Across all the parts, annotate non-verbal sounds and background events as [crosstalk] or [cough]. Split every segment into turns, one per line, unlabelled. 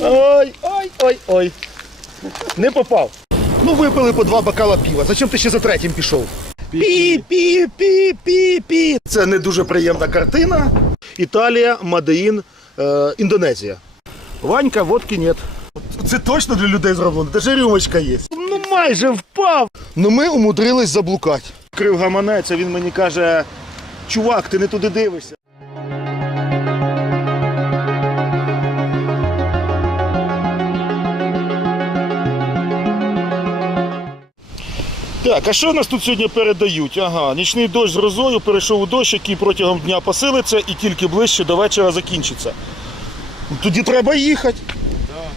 Ой, ой, ой, ой. Не попав. Ну, випили по два бокала пива. Зачем ти ще за третім пішов? Пі, пі, пі, пі, пі. Це не дуже приємна картина. Італія, Мадеїн, е, Індонезія. Ванька, водки нет. Це точно для людей зроблено. Даже рюмочка є. Ну майже впав. Ну ми умудрились заблукати. Крив гаманець, а він мені каже: чувак, ти не туди дивишся. Так, а що нас тут сьогодні передають? Ага, нічний дощ з грозою перейшов у дощ, який протягом дня посилиться і тільки ближче до вечора закінчиться. Ну, Тоді треба їхати.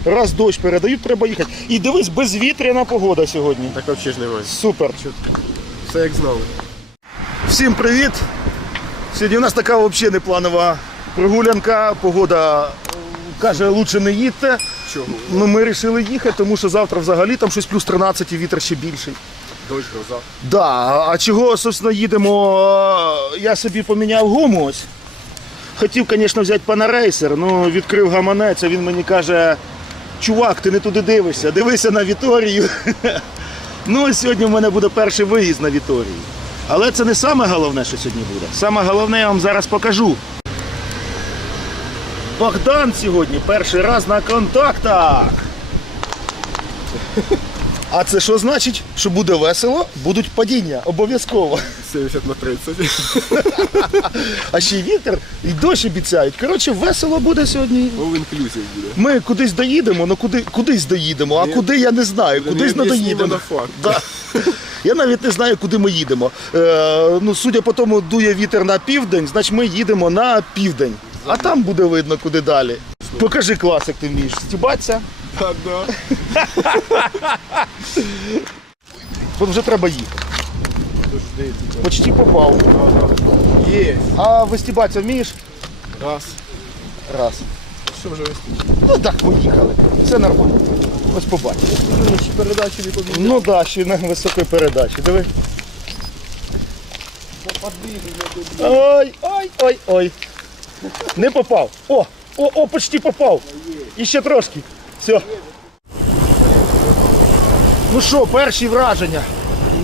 Раз дощ передають, треба їхати. І дивись, безвітряна погода сьогодні.
Так взагалі ж немає.
Супер.
Все як знали.
Всім привіт! Сьогодні у нас така взагалі непланова прогулянка. Погода каже, лучше не їдьте.
Чого?
Ну ми вирішили їхати, тому що завтра взагалі там щось плюс 13 і вітер ще більший.
Дощ, гроза.
Да, а чого, собственно, їдемо? Я собі поміняв гуму ось. Хотів, звісно, взяти панарейсер, ну відкрив гаманець, а він мені каже, чувак, ти не туди дивишся, дивися на Віторію. [laughs] ну, сьогодні в мене буде перший виїзд на Віторію. Але це не саме головне, що сьогодні буде. Саме головне я вам зараз покажу. Богдан сьогодні перший раз на контактах. [laughs] А це що значить? Що буде весело, будуть падіння, обов'язково.
70 на 30.
А ще й вітер і дощ обіцяють. Коротше, весело буде сьогодні.
All inclusive буде.
Ми кудись доїдемо, ну куди, кудись доїдемо, а куди я не знаю, кудись не доїдемо. Да. Я навіть не знаю, куди ми їдемо. Е, ну, судя по тому, дує вітер на південь, значить ми їдемо на південь. А там буде видно, куди далі. Покажи клас, як ти вмієш стібатися.
Так, да.
От вже треба їхати. Почти попав.
Є.
А вистібатися вмієш?
Раз.
Раз.
Що вже вести?
Ну так, поїхали. Все нормально. Ось побачиш.
Ще передачі не побіг.
Ну так, да, ще на високій передачі. Диви. Ой, ой, ой, ой. Не попав. О, о, о, почти попав. І ще трошки. Все. Ну що, перші враження.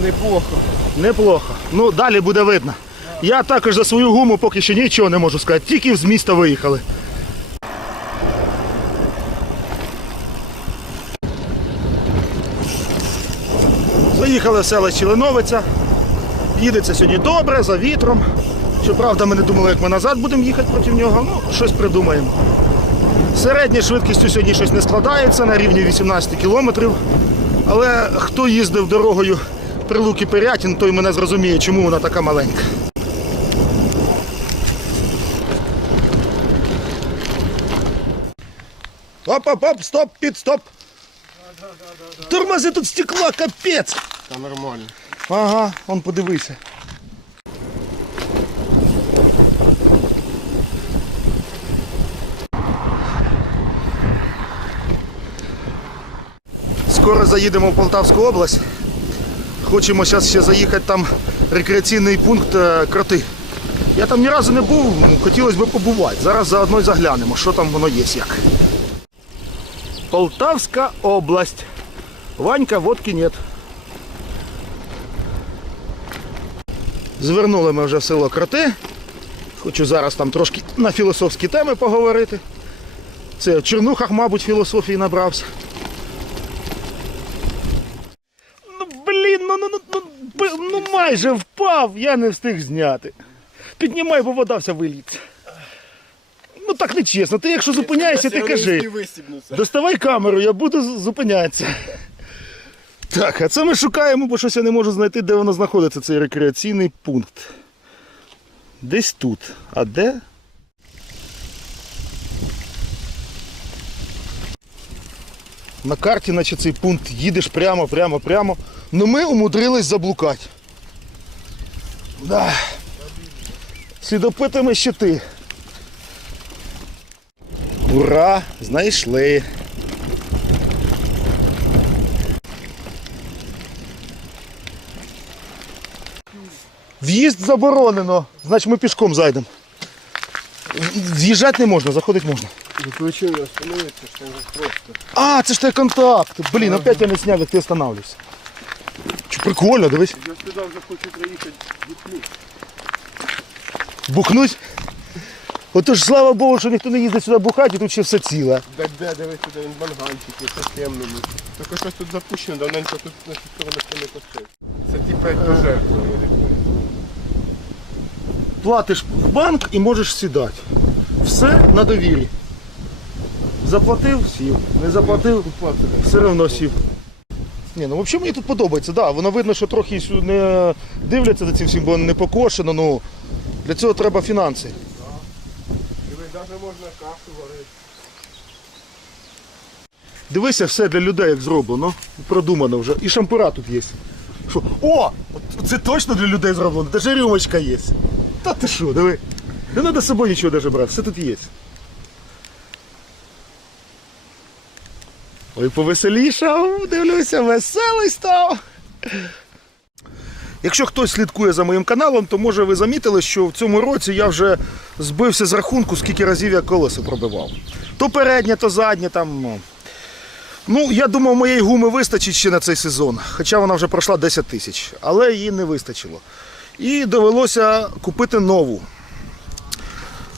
Неплохо.
Неплохо. Ну, далі буде видно. Я також за свою гуму поки що нічого не можу сказати. Тільки з міста виїхали. Заїхали в селище Леновиця. Їдеться сьогодні добре, за вітром. Щоправда, ми не думали, як ми назад будемо їхати проти нього. Ну, щось придумаємо. Середня швидкістю сьогодні щось не складається на рівні 18 кілометрів. Але хто їздив дорогою Прилуки Пирятін, той мене зрозуміє, чому вона така маленька. Оп, оп, оп, стоп, під, стоп. Тормози тут стекла, капець.
Та нормально.
Ага, он подивися. Заїдемо в Полтавську область. Хочемо зараз ще заїхати там рекреаційний пункт е, Кроти. Я там ні разу не був, ну, хотілося б побувати. Зараз заодно й заглянемо, що там воно є як. Полтавська область. Ванька, водки нет. Звернули ми вже в село Кроти. Хочу зараз там трошки на філософські теми поговорити. Це в Чернухах, мабуть, філософії набрався. Ну, блін, ну, ну, ну, ну, б- ну майже впав, я не встиг зняти. Піднімай, бо вода вся виліться. Ну так не чесно. Ти якщо зупиняєшся, ти кажи. Доставай камеру, я буду зупинятися. Так, а це ми шукаємо, бо щось я не можу знайти, де воно знаходиться, цей рекреаційний пункт. Десь тут. А де? На карті, наче цей пункт, їдеш прямо, прямо, прямо. Ну ми умудрились заблукати. Да. Слідопитами ще ти. Ура! Знайшли. В'їзд заборонено. Значить ми пішком зайдемо. В'їжджати не можна, заходити можна.
Остановиться, что это просто.
А, це ж той контакт. Блін, опять я не сняв, як ти останавлився. Прикольно, дивись.
Я сюда уже хочу проехать бухнуть.
Бухнуть. Отож, слава Богу, що ніхто не їздить сюди бухати, і тут ще все ціле.
Да де, дивись, туди він банганчик, ось темному. Тільки щось тут запущено, давненько тут на цю сторону хто не пустив. Це типа як пожертва.
Платиш в банк і можеш сідати. Все на довірі. Заплатив, сів. Не заплатив, все одно сів. Ні, ну взагалі мені тут подобається, да. Воно видно, що трохи не дивляться за цим всім, бо не покошено. Ну, для цього треба фінанси.
Диви, навіть можна кашу варити.
Дивися, все для людей як зроблено. Продумано вже. І шампура тут є. Що? О! Це точно для людей зроблено. Даже рюмочка є. Та ти що, диви. Не треба з собою нічого даже брати, все тут є. Ой, повеселішав, дивлюся, веселий став. Якщо хтось слідкує за моїм каналом, то може ви замітили, що в цьому році я вже збився з рахунку, скільки разів я колесо пробивав. То переднє, то заднє там. ну. Ну, я думав, моєї гуми вистачить ще на цей сезон, хоча вона вже пройшла 10 тисяч, але її не вистачило. І довелося купити нову.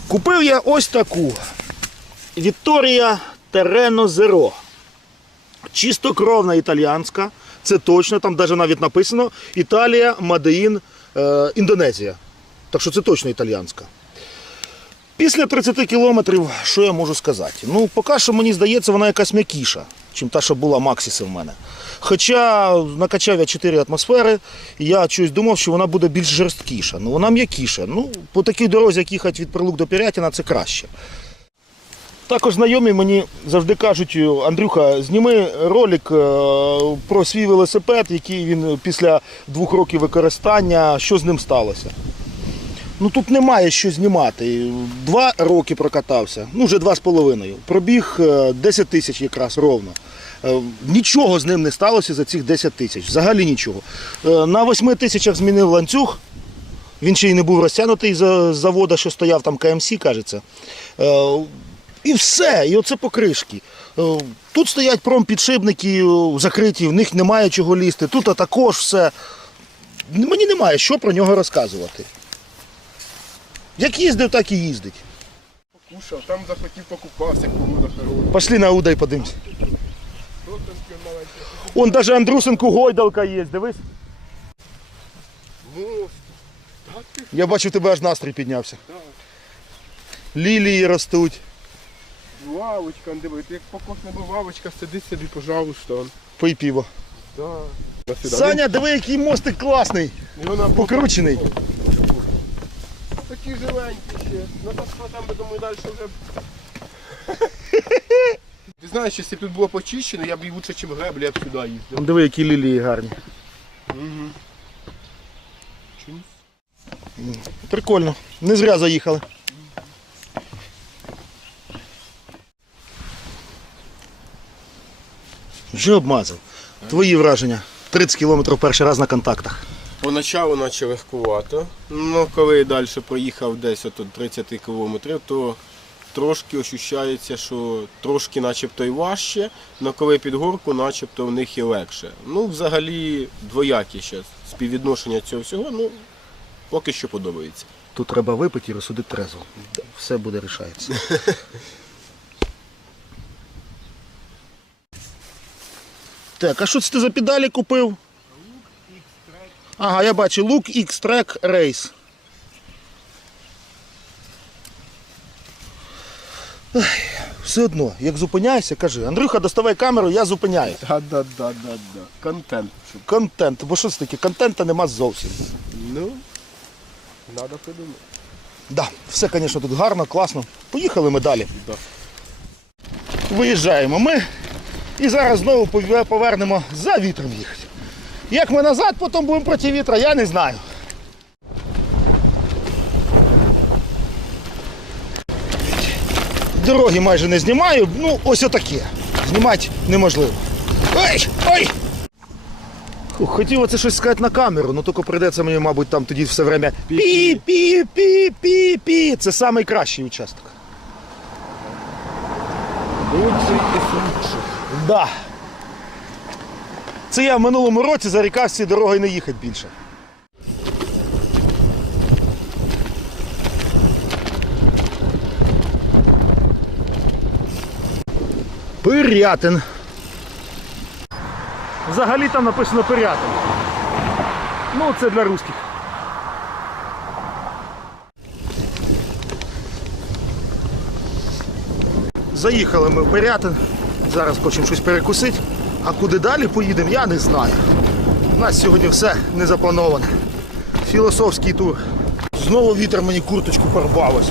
Купив я ось таку Вікторія Терено Зеро. Чистокровна італіянська. Це точно, там навіть навіть написано Італія, Мадеїн, е, Індонезія. Так що це точно італіянська. Після 30 кілометрів, що я можу сказати? Ну, поки що мені здається, вона якась м'якіша, чим та, що була Максіси в мене. Хоча накачав я 4 атмосфери, і я щось думав, що вона буде більш жорсткіша. Ну, вона м'якіша. Ну, по такій дорозі, як їхати від Прилук до Пірятіна, це краще. Також знайомі мені завжди кажуть, Андрюха, зніми ролик е, про свій велосипед, який він після двох років використання, що з ним сталося. Ну тут немає що знімати. Два роки прокатався, ну вже два з половиною. Пробіг е, 10 тисяч якраз ровно. Е, Нічого з ним не сталося за цих 10 тисяч. Взагалі нічого. Е, На 8 тисячах змінив ланцюг. Він ще й не був розтягнутий з завода, що стояв там КМС, кажеться. І все, і оце покришки. Е, Тут стоять промпідшипники е, закриті, в них немає чого лізти. Тут також все. Мені немає що про нього розказувати. Як їздив, так і їздить.
Покушав, там захотів покупався, погода хороша.
Пошли на Удай подивимось.
Просто.
Он даже Андрусенку гойдалка є, дивись.
Ну,
Я бачу, в тебе аж настрій піднявся. Лілії ростуть.
Лавочка, диви, ти як покосна був лавочка, сиди собі, пожалуйста. он.
Пий пиво.
Да. Сюди.
Саня, диви, який мостик класний.
І вона
Покручений.
Такі живенькі ще. Ну так що там, я думаю, далі вже. [laughs] Ти знаєш, якщо б тут було почищено, я б і лучше, ніж греблі, я б сюди їздив.
Диви, які лілії гарні.
Угу.
Прикольно. Не зря заїхали. Вже обмазав. Твої враження. 30 кілометрів перший раз на контактах.
Поначалу наче легкувато. Ну, коли далі проїхав десь от 30 кілометрів, то трошки ощущається, що трошки начебто і важче, але коли під горку, начебто в них і легше. Ну, взагалі, двоякі ще співвідношення цього всього, ну, поки що подобається.
Тут треба випити і розсудити трезво. Все буде рішається. [laughs] Так, а що це ти за педалі купив? Ага, я бачу, лук X-Track Race. Ай, Все одно, як зупиняйся, кажи. Андрюха, доставай камеру, я зупиняю. [laughs]
Да-да-да-да-да. Контент.
Контент, бо що це таке? Контента нема зовсім.
Ну, треба придумати.
Да, все, звісно, тут гарно, класно. Поїхали ми далі.
Да.
Виїжджаємо ми і зараз знову повернемо за вітром їхати. Як ми назад потім будемо проти вітра, я не знаю. Дороги майже не знімаю, ну ось отаке. Знімати неможливо. Ой! Ой! Хотів оце щось сказати на камеру, ну тільки прийдеться мені, мабуть, там тоді все время пі-пі-пі-пі-пі. Це найкращий участок. Да. Це я в минулому році зарікався дорогою не їхати більше. Пирятин. Взагалі там написано Пирятин. Ну, це для русських. Заїхали ми в Пирятин. Зараз хочемо щось перекусити. А куди далі поїдемо, я не знаю. У нас сьогодні все не заплановане. Філософський тур. Знову вітер мені курточку порвав.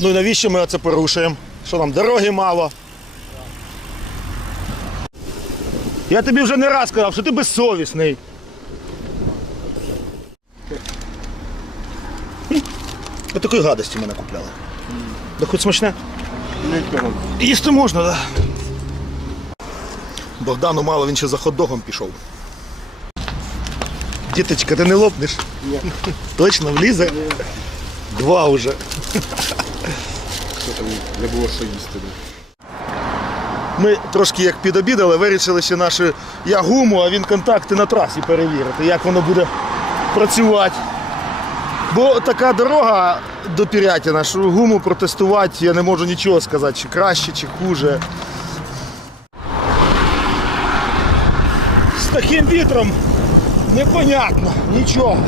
Ну і навіщо ми це порушуємо? Що нам дороги мало? Я тобі вже не раз казав, що ти безсовісний. Ось такої гадості мене купляли. Да хоч смачне.
Нічого.
Їсти можна, так? Да? Богдану мало, він ще за хот-догом пішов. Діточка, ти не лопнеш?
Ні. [laughs]
Точно влізе? Два вже.
Що там не було що їсти.
Ми трошки як підобідали, вирішили ще нашу я гуму, а він контакти на трасі перевірити, як воно буде працювати. Бо така дорога до Пірятіна, що гуму протестувати я не можу нічого сказати, чи краще, чи хуже. З таким вітром непонятно, нічого.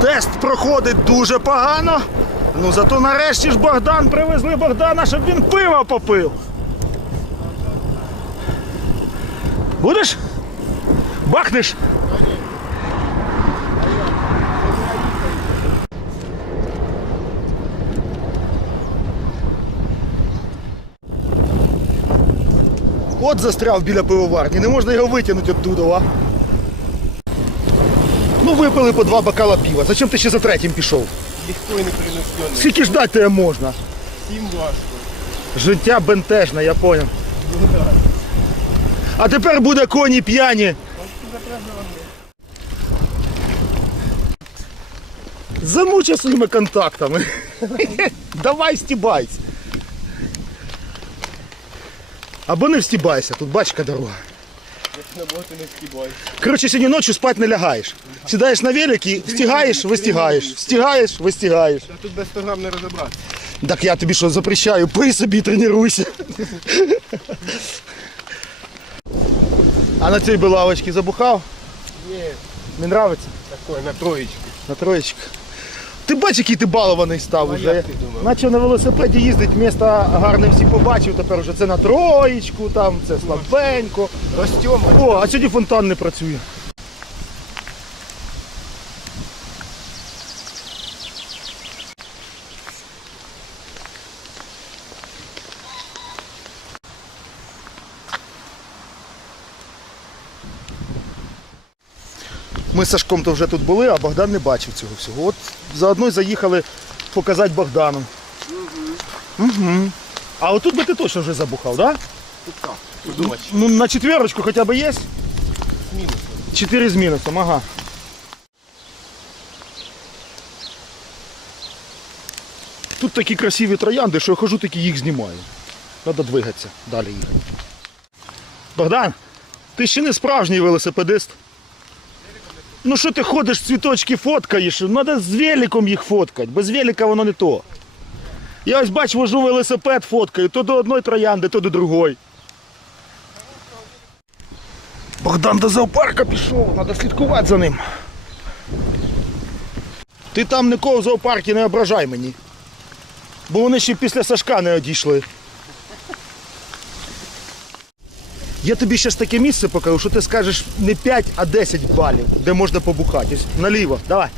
Тест проходить дуже погано. Ну зато нарешті ж Богдан привезли Богдана, щоб він пиво попив. Будеш? Бахнеш? От застряв біля пивоварні, не можна його витягнути оттуда, а? Ну випили по два бокала пива. Зачем ти ще за третім пішов?
Легко і непринужденно.
Скільки ждать тебе можна?
Всім важко.
Життя бентежне, я понял. А тепер буде коні п'яні. Замучай своїми контактами. Давай стібайся. Або не встібайся, тут бачка дорога. Коротше, сьогодні ночі спати не лягаєш. Сідаєш на велик і встигаєш, вистигаєш. Встигаєш, вистигаєш.
Тут без 100 грам не розібратися.
Так я тобі що запрещаю, пий собі тренуйся. А на цій би лавочці забухав?
Ні,
Не нравиться?
такой, на троєчку.
На троєчку. Ти бачиш, який ти балований став
А
уже. Наче на велосипеді їздить, місто гарне всі побачив, тепер вже це на троєчку, там це слабенько.
Ростем,
О, а сьогодні фонтан не працює. Ми з Сашком то вже тут були, а Богдан не бачив цього всього. От заодно й заїхали показати Богдану. Угу. А отут би ти точно вже забухав, так? Да?
тут так.
Ну на четверочку хоча б є? 4 з мінусом, ага. Тут такі красиві троянди, що я хожу, такі їх знімаю. Треба двигатися, далі їхати. Богдан, ти ще не справжній велосипедист. Ну що ти ходиш, цвіточки фоткаєш? Треба з великом їх фоткати. Без велика воно не то. Я ось бач, вожу велосипед фоткаю, то до одної троянди, то до другої. Богдан до зоопарка пішов, треба слідкувати за ним. Ти там нікого в зоопарку не ображай мені. Бо вони ще після Сашка не одійшли. Я тобі ще таке місце покажу, що ти скажеш не 5, а 10 балів, де можна побухати. Наліво, давай.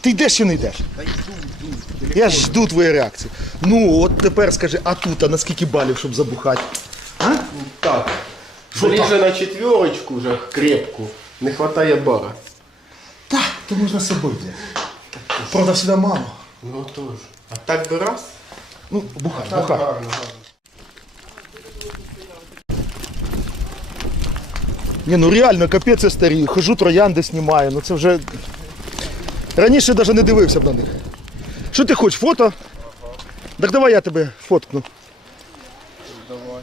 Ти йдеш чи не йдеш? Я ж жду твоєї реакції. Ну, от тепер скажи, а тут, а на скільки балів, щоб забухати? А?
Так.
Що
Ближе на четверочку вже крепку. Не хватає бара.
Так, то можна з собою взяти. Правда, сюди мало.
Ну тож. А так би раз?
Ну, бухай, бухай. Ні, ну реально, капець я старі. Хожу троянди знімаю. Ну це вже. Раніше навіть не дивився б на них. Що ти хочеш, фото? Так давай я тебе фоткну.
Давай.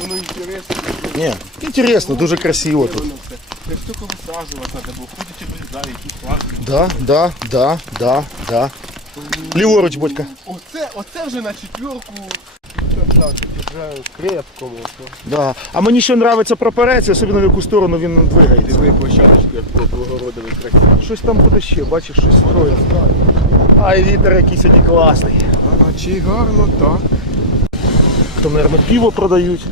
Воно інтересно.
Ні, інтересно, дуже красиво тут.
Як тільки висаджувати треба, ходять і вилізають, і флаги.
Да, да, да, да, да. Ліворуч, батька.
Оце, оце вже на четверку. Вже.
Да. А мені ще подобається проперець, особливо в яку сторону він двигається.
Диви площадочку, як благородовий красивий.
Щось там буде ще, бачиш, щось строїть. Ай, вітер який сьогодні класний.
А чи гарно так.
Там, мабуть, пиво продають.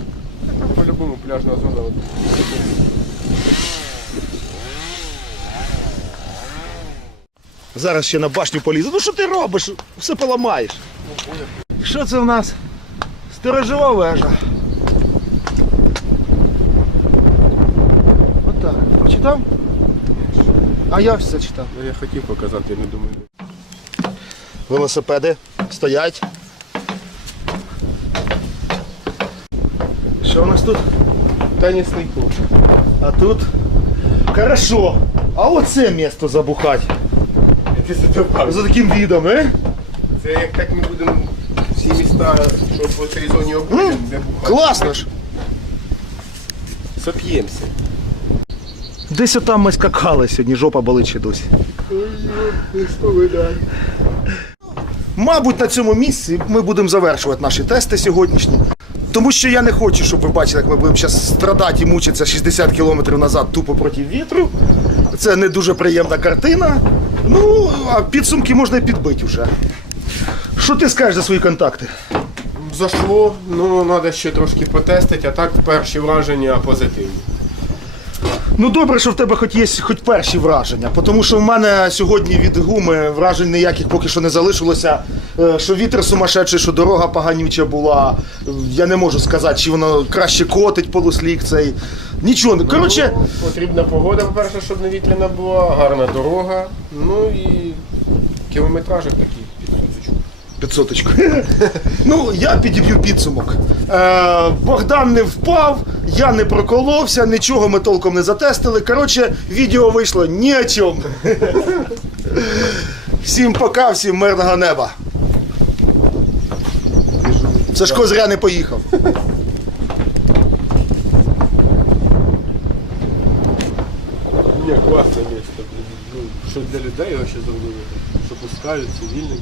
По-любому пляжна зона.
Зараз ще на башню полізу. Ну що ти робиш? Все поламаєш. Що це в нас? Сторожова вежа. Отак. Прочитав? А я все читав.
Ну, Я хотів показати, я не думаю.
Велосипеди стоять. Що у нас тут?
Тенісний корт.
А тут. Хорошо. А оце місто забухати.
Ти задавав.
За таким видом, е?
Це як так ми будемо всі міста, що по цій зоні обходимо, де бухати.
Класно ж.
Соп'ємося.
Десь отам ми скакали сьогодні, жопа болить ще досі. Мабуть, на цьому місці ми будемо завершувати наші тести сьогоднішні. Тому що я не хочу, щоб ви бачили, як ми будемо зараз страдати і мучитися 60 кілометрів назад тупо проти вітру. Це не дуже приємна картина. Ну, а підсумки можна підбити вже. Що ти скажеш за свої контакти?
Зашло, ну треба ще трошки потестити, а так перші враження позитивні.
Ну добре, що в тебе хоч є хоч перші враження, тому що в мене сьогодні від гуми вражень ніяких поки що не залишилося. Е, Що вітер сумасшедший, що дорога поганюча була. Я не можу сказати, чи воно краще котить полуслік цей. Нічого. не- Коротше,
Ну, потрібна погода, по-перше, щоб не вітряна була, гарна дорога, ну і кілометражик такий підсоточку.
Підсоточку. [laughs] ну, я підіб'ю підсумок. Е, Богдан не впав, я не проколовся, нічого ми толком не затестили. Коротше, відео вийшло ні о чому. [laughs] всім пока, всім мирного неба. Сашко зря не поїхав.
Ні, класне місце. Ну, що для людей його зробили, що пускають цивільним.